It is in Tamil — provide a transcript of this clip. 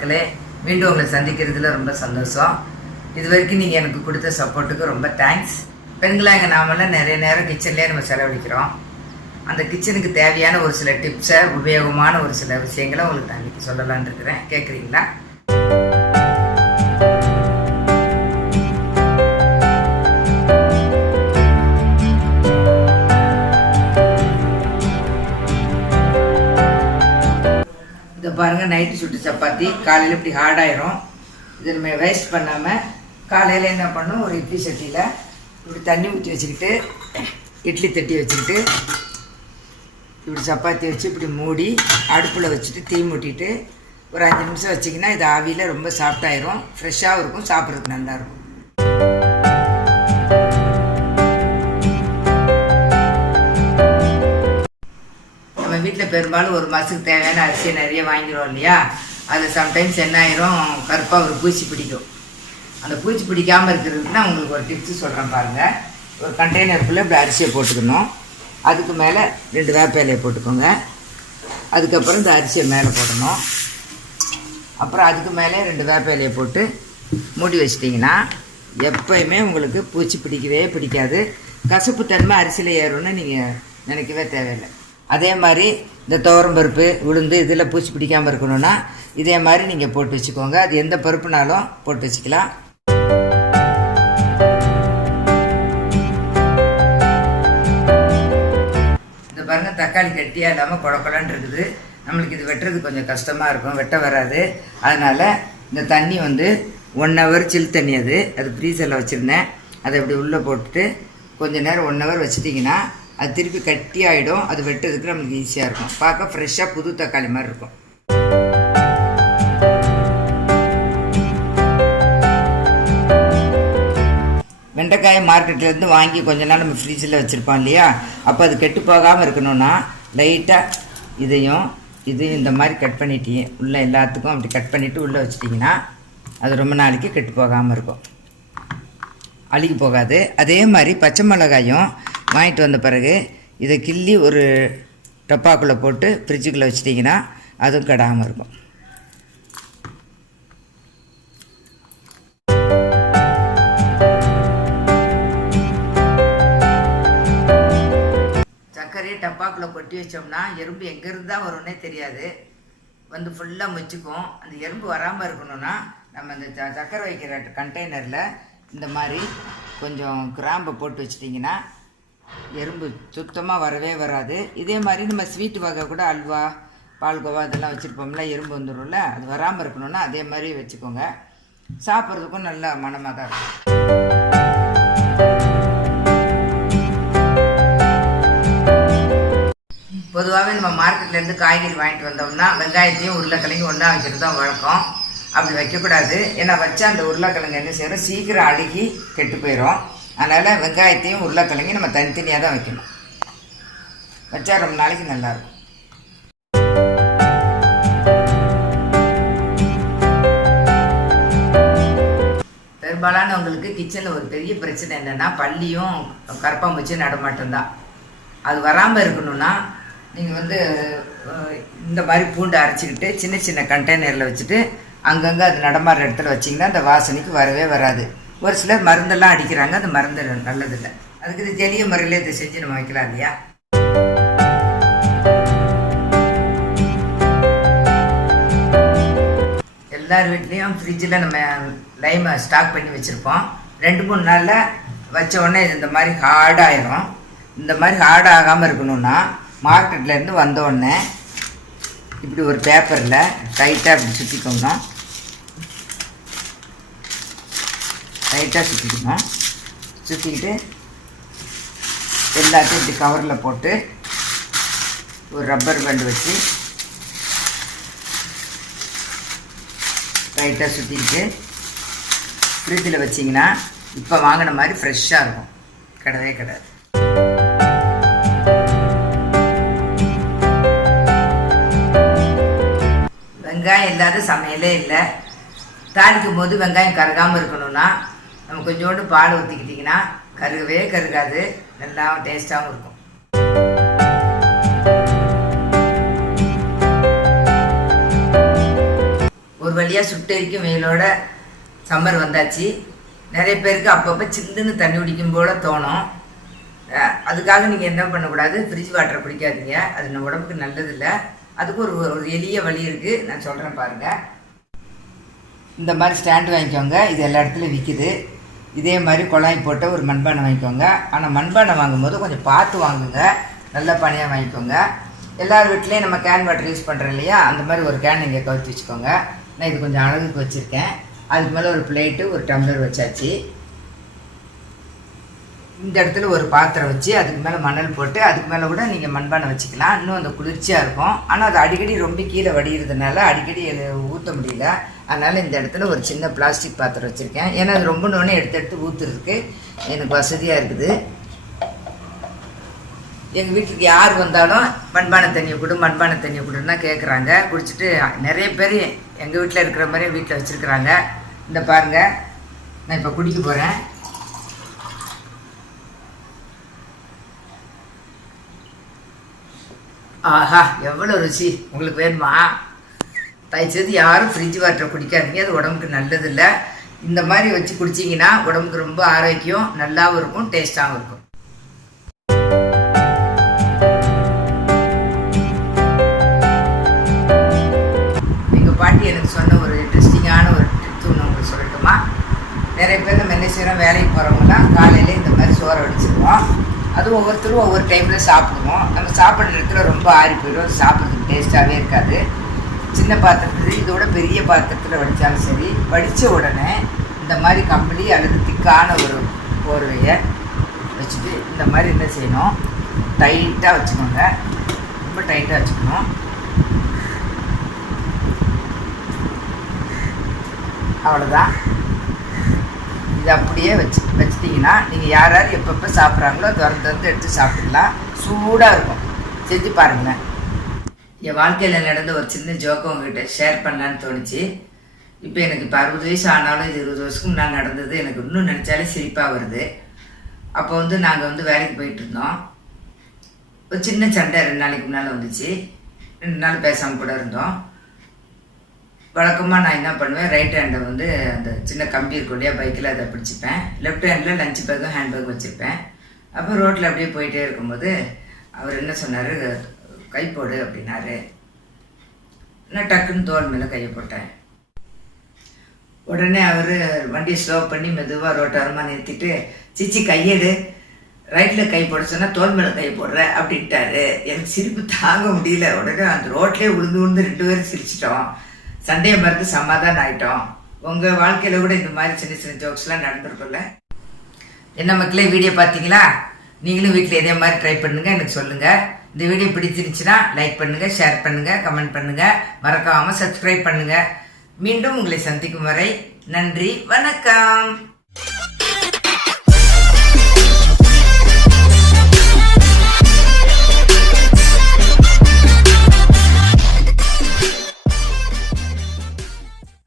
மக்களே, மீண்டும் உங்களை சந்திக்கிறதுல ரொம்ப சந்தோஷம். இது வரைக்கும் நீங்கள் எனக்கு கொடுத்த சப்போர்ட்டுக்கு ரொம்ப தேங்க்ஸ். பெண்களாக நாமெல்லாம் நிறைய நேரம் கிச்சன்லேயே நம்ம செலவழிக்கிறோம். அந்த கிச்சனுக்கு தேவையான ஒரு சில டிப்ஸை, உபயோகமான ஒரு சில விஷயங்களை உங்களுக்கு நான் இன்றைக்கி சொல்லலான்னு இருக்கிறேன். கேட்குறீங்களா? இதை பாருங்கள், நைட்டு சுட்டு சப்பாத்தி காலையில் இப்படி ஹார்டாயிரும். இது நம்ம வேஸ்ட் பண்ணாமல் காலையில் என்ன பண்ணணும், ஒரு இட்லி சட்டியில் இப்படி தண்ணி ஊற்றி வச்சுக்கிட்டு, இட்லி தட்டி வச்சுக்கிட்டு, இப்படி சப்பாத்தி வச்சு இப்படி மூடி அடுப்பில் வச்சுட்டு தீ மூட்டிட்டு ஒரு 5 நிமிஷம் வச்சிங்கன்னா இது ஆவியில் ரொம்ப சாஃப்டாயிரும், ஃப்ரெஷ்ஷாகவும் இருக்கும், சாப்பிட்றதுக்கு நல்லாயிருக்கும். நம்ம வீட்டில் பெரும்பாலும் ஒரு மாதத்துக்கு தேவையான அரிசியை நிறைய வாங்கிடுவோம் இல்லையா? அது சம்டைம்ஸ் என்ன ஆயிரும், கருப்பாக ஒரு பூச்சி பிடிக்கும். அந்த பூச்சி பிடிக்காமல் இருக்கிறதுக்கு நான் உங்களுக்கு ஒரு டிப்ஸு சொல்கிறேன் பாருங்கள். ஒரு கண்டெய்னருக்குள்ளே இப்படி அரிசியை போட்டுக்கணும். அதுக்கு மேலே 2 வேப்பிலையை போட்டுக்கோங்க. அதுக்கப்புறம் இந்த அரிசியை மேலே போடணும். அப்புறம் அதுக்கு மேலே 2 வேப்பிலையை போட்டு மூடி வச்சிட்டிங்கன்னா எப்போயுமே உங்களுக்கு பூச்சி பிடிக்கவே பிடிக்காது. கசப்பு தன்மை அரிசியில் ஏறும்னு நீங்கள் நினைக்கவே தேவையில்லை. அதே மாதிரி இந்த துவரம்பருப்பு, உளுந்து இதில் பூச்சி பிடிக்காமல் இருக்கணும்னா இதே மாதிரி நீங்கள் போட்டு வச்சுக்கோங்க. அது எந்த பருப்புனாலும் போட்டு வச்சுக்கலாம். இந்த பாருங்கள், தக்காளி கட்டியாக இல்லாமல் குழக்கலான்னு இருக்குது. நம்மளுக்கு இது வெட்டுறது கொஞ்சம் கஷ்டமாக இருக்கும், வெட்ட வராது. அதனால் இந்த தண்ணி 1 ஹவர் சில் தண்ணி, அது ஃப்ரீசரில் வச்சுருந்தேன். அதை இப்படி உள்ளே போட்டுட்டு கொஞ்சம் நேரம் 1 ஹவர் வச்சுட்டிங்கன்னா அது திருப்பி கட்டி ஆகிடும். அது வெட்டுறதுக்கு நம்மளுக்கு ஈஸியாக இருக்கும். பார்க்க ஃப்ரெஷ்ஷாக புது தக்காளி மாதிரி இருக்கும். வெண்டைக்காயை மார்க்கெட்லேருந்து வாங்கி கொஞ்ச நாள் நம்ம ஃப்ரிட்ஜில் வச்சுருப்போம் இல்லையா? அப்போ அது கெட்டு போகாமல் இருக்கணும்னா லைட்டாக இதையும் இந்த மாதிரி கட் பண்ணிட்டீங்க, உள்ளே எல்லாத்துக்கும் அப்படி கட் பண்ணிவிட்டு உள்ளே வச்சிட்டிங்கன்னா அது ரொம்ப நாளைக்கு கெட்டு போகாமல் இருக்கும், அழுகி போகாது. அதே மாதிரி பச்சை மிளகாயும் வாங்கிட்டு வந்த பிறகு இதை கிள்ளி ஒரு டப்பாக்குள்ளே போட்டு ஃப்ரிட்ஜுக்குள்ளே வச்சிட்டிங்கன்னா அதுவும் கெடாமல் இருக்கும். சர்க்கரையை டப்பாக்குள்ளே கொட்டி வச்சோம்னா எறும்பு எங்கேருந்து தான் வரும்னே தெரியாது, ஃபுல்லாக முச்சுக்கும். அந்த எறும்பு வராமல் இருக்கணும்னா நம்ம இந்த சர்க்கரை வைக்கிற கண்டெய்னரில் இந்த மாதிரி கொஞ்சம் கிராம்பை போட்டு வச்சிட்டிங்கன்னா எறும்பு சுத்தமாக வரவே வராது. இதே மாதிரி நம்ம ஸ்வீட்டு வகை கூட, அல்வா, பால்கோவா இதெல்லாம் வச்சுருப்போம்ல, எறும்பு வந்துடும்ல, அது வராமல் இருக்கணும்னா அதே மாதிரி வச்சுக்கோங்க. சாப்பிட்றதுக்கும் நல்ல மனமாக தான் இருக்கும். பொதுவாகவே நம்ம மார்க்கெட்லேருந்து காய்கறி வாங்கிட்டு வந்தோம்னா வெங்காயத்தையும் உருளைக்கிழங்கு ஒன்றா வைக்கிறது தான் வழக்கம். அப்படி வைக்கக்கூடாது. ஏன்னா வச்சா அந்த உருளைக்கிழங்கு என்ன செய்யணும், சீக்கிரம் அழுகி கெட்டு போயிடும். அதனால் வெங்காயத்தையும் உருளைக்கிழங்கையும் நம்ம தனித்தனியாக தான் வைக்கணும். வச்சா ரொம்ப நாளைக்கு நல்லாயிருக்கும். பெரும்பாலானவங்களுக்கு கிச்சனில் ஒரு பெரிய பிரச்சனை என்னென்னா பல்லியும் கரப்பாம்பூச்சியும் நடமாட்டம்தான். அது வராமல் இருக்கணும்னா நீங்கள் இந்த மாதிரி பூண்டு அரைச்சிக்கிட்டு சின்ன சின்ன கண்டெய்னரில் வச்சுட்டு அங்கங்கே அது நடமாடுற இடத்துல வச்சிங்கன்னா அந்த வாசனைக்கு வரவே வராது. ஒரு சிலர் மருந்தெல்லாம் அடிக்கிறாங்க, அந்த மருந்து நல்லதில்லை. அதுக்கு இது எளிய முறையில் இதை செஞ்சு நம்ம வைக்கலாம் இல்லையா? எல்லார் வீட்லேயும் ஃப்ரிட்ஜில் நம்ம லைமை ஸ்டாக் பண்ணி வச்சுருப்போம். 2-3 நாளில் வச்ச உடனே இது இந்த மாதிரி ஹார்டாயிரும். இந்த மாதிரி ஹார்ட் ஆகாமல் இருக்கணும்னா மார்க்கெட்லேருந்து வந்தோடனே இப்படி ஒரு பேப்பரில் டைட்டாக இப்படி சுற்றிக்கோங்க. டைட்டாக சுற்றிக்கணும். சுற்றிக்கிட்டு எல்லாத்தையும் இப்படி கவரில் போட்டு ஒரு ரப்பர் பேண்டு வச்சு டைட்டாக சுற்றிக்கிட்டு ஃப்ரிட்ஜில் வச்சிங்கன்னா இப்போ வாங்கின மாதிரி ஃப்ரெஷ்ஷாக இருக்கும், கிடையவே கிடையாது. வெங்காயம் இல்லாத சமையலே இல்லை. தாளிக்கும் போது வெங்காயம் கருகாமல் இருக்கணும்னா நம்ம கொஞ்சோண்டு பால் ஊற்றிக்கிட்டிங்கன்னா கருகவே கருகாது, நல்லா டேஸ்ட்டாகவும் இருக்கும். ஒரு வழியாக வழியாக சுட்டெரிக்கும் வெயிலோட சம்மர் வந்தாச்சு. நிறைய பேருக்கு அப்பப்போ சில்லுன்னு தண்ணி குடிக்கும் போல தோணும். அதுக்காக நீங்கள் என்ன பண்ணக்கூடாது, ஃப்ரிட்ஜ் வாட்டரை குடிக்காதீங்க. அது நம்ம உடம்புக்கு நல்லதில்லை. அதுக்கு ஒரு எளிய வழி இருக்குது, நான் சொல்கிறேன் பாருங்கள். இந்த மாதிரி ஸ்டாண்டு வாங்கிக்கோங்க. இது எல்லா இடத்துலையும் விற்கிது. இதே மாதிரி குழாய் போட்ட ஒரு மண்பானை வாங்கிக்கோங்க. ஆனால் மண்பானை வாங்கும்போது கொஞ்சம் பார்த்து வாங்குங்க, நல்ல பானையாக வாங்கிக்கோங்க. எல்லார் வீட்லேயும் நம்ம கேன் வாட்டர் யூஸ் பண்ணுறோம் இல்லையா, அந்த மாதிரி ஒரு கேன் இங்கே கவுத்து வச்சுக்கோங்க. நான் இது கொஞ்சம் அழகுக்கு வச்சுருக்கேன். அதுக்கு மேலே ஒரு பிளேட்டு, ஒரு டம்ளர் வச்சாச்சு. இந்த இடத்துல ஒரு பாத்திரம் வச்சு அதுக்கு மேலே மணல் போட்டு அதுக்கு மேலே கூட நீங்கள் மண்பானை வச்சுக்கலாம். இன்னும் அந்த குளிர்ச்சியாக இருக்கும். ஆனால் அது அடிக்கடி ரொம்ப கீழே வடிகிறதுனால அடிக்கடி ஊற்ற முடியல. அதனால் இந்த இடத்துல ஒரு சின்ன பிளாஸ்டிக் பாத்திரம் வச்சுருக்கேன். ஏன்னா அது ரொம்ப நோனே எடுத்து ஊற்றுறதுக்கு எனக்கு வசதியாக இருக்குது. எங்கள் வீட்டுக்கு யார் வந்தாலும் மண்பானை தண்ணியை கொடுன்னு தான் கேட்குறாங்க. குடிச்சிட்டு நிறைய பேர் எங்கள் வீட்டில் இருக்கிற மாதிரி வீட்டில் வச்சுருக்குறாங்க. இந்த பாருங்கள், நான் இப்போ குடிக்க போகிறேன். ஆஹா, எவ்வளோ ருசி! உங்களுக்கு வேணுமா? தயவுசெய்து யாரும் ஃப்ரிட்ஜ் வாட்டரை குடிக்காதீங்க, அது உடம்புக்கு நல்லதில்லை. இந்த மாதிரி வச்சு குடிச்சிங்கன்னா உடம்புக்கு ரொம்ப ஆரோக்கியம், நல்லாவும் இருக்கும், டேஸ்ட்டாகவும் இருக்கும். எங்கள் பாட்டி எனக்கு சொன்ன ஒரு இன்ட்ரெஸ்டிங்கான ஒரு டிப்ஸ் ஒன்று உங்களுக்கு சொல்லட்டுமா? நிறைய பேர் நம்ம என்ன செய்கிறோம், வேலைக்கு போகிறவங்களாம் காலையில் இந்த மாதிரி சோறை வடிச்சிருவோம். அது ஒவ்வொருத்தரும் ஒவ்வொரு டைமில் சாப்பிடுவோம். நம்ம சாப்பிட்ற இடத்துல ரொம்ப ஆறி போயிடும், சாப்பிட்றதுக்கு டேஸ்ட்டாகவே இருக்காது. சின்ன பாத்திரத்தில் இதோட பெரிய பாத்திரத்தில் வடித்தாலும் சரி, வடித்த உடனே இந்த மாதிரி கம்பளி அல்லது திக்கான ஒரு போர்வையை வச்சுட்டு இந்த மாதிரி என்ன செய்யணும், டைட்டாக வச்சுக்கோங்க. ரொம்ப டைட்டாக வச்சுக்கணும். அவ்வளோதான். இது அப்படியே வச்சிட்டிங்கன்னா நீங்கள் யார் எப்பப்போ சாப்பிட்றாங்களோ திறந்து எடுத்து சாப்பிடலாம். சூடாக இருக்கும். செஞ்சு பாருங்களேன். என் வாழ்க்கையில் நடந்த ஒரு சின்ன ஜோக்கை உங்ககிட்ட ஷேர் பண்ணலான்னு தோணுச்சு. இப்போ எனக்கு இப்போ 60 வயசு ஆனாலும் இது 20 வருஷத்துக்கு முன்னாடி நடந்தது எனக்கு இன்னும் நினச்சாலே சிரிப்பாக வருது. அப்போ நாங்கள் வேலைக்கு போயிட்டு இருந்தோம். ஒரு சின்ன சண்டை 2 நாளைக்கு முன்னால் வந்துச்சு. 2 நாள் பேசாமல் கூட இருந்தோம். வழக்கமாக நான் என்ன பண்ணுவேன், ரைட் ஹேண்டை அந்த சின்ன கம்பி இருக்கும் இல்லையா, பைக்கில் அதை பிடிச்சிப்பேன். லெஃப்ட் ஹேண்டில் லஞ்ச் பேக்கும் ஹேண்ட் பேக் வச்சுருப்பேன். அப்போ ரோட்டில் அப்படியே போயிட்டே இருக்கும்போது அவர் என்ன சொன்னார், கை போடு அப்படின்னாரு. நான் டக்குன்னு தோல் மேலே கையை போட்டேன். உடனே அவர் வண்டியை ஸ்லோ பண்ணி மெதுவாக ரோட்டோரமாக நிறுத்திட்டு, சிச்சி கையெடு, ரைட்டில் கை போட சொன்னால் தோல் மேலே கை போடுற அப்படின்ட்டாரு. எனக்கு சிரிப்பு தாங்க முடியல. உடனே அந்த ரோட்லேயே உளுந்து 2 பேரும் சிரிச்சிட்டோம். சண்டையை மறுத்து சமாதானம் ஆகிட்டோம். உங்கள் வாழ்க்கையில் கூட இந்த மாதிரி சின்ன சின்ன ஜோக்ஸ்லாம் நடந்துருக்கும்ல. என்ன மக்களே, வீடியோ பார்த்தீங்களா? நீங்களும் வீட்டில் இதே மாதிரி ட்ரை பண்ணுங்கள், எனக்கு சொல்லுங்கள். இந்த வீடியோ பிடிச்சிருந்துச்சுன்னா லைக் பண்ணுங்கள், ஷேர் பண்ணுங்கள், கமெண்ட் பண்ணுங்கள், மறக்காமல் சப்ஸ்கிரைப் பண்ணுங்கள். மீண்டும் உங்களை சந்திக்கும் வரை நன்றி, வணக்கம்.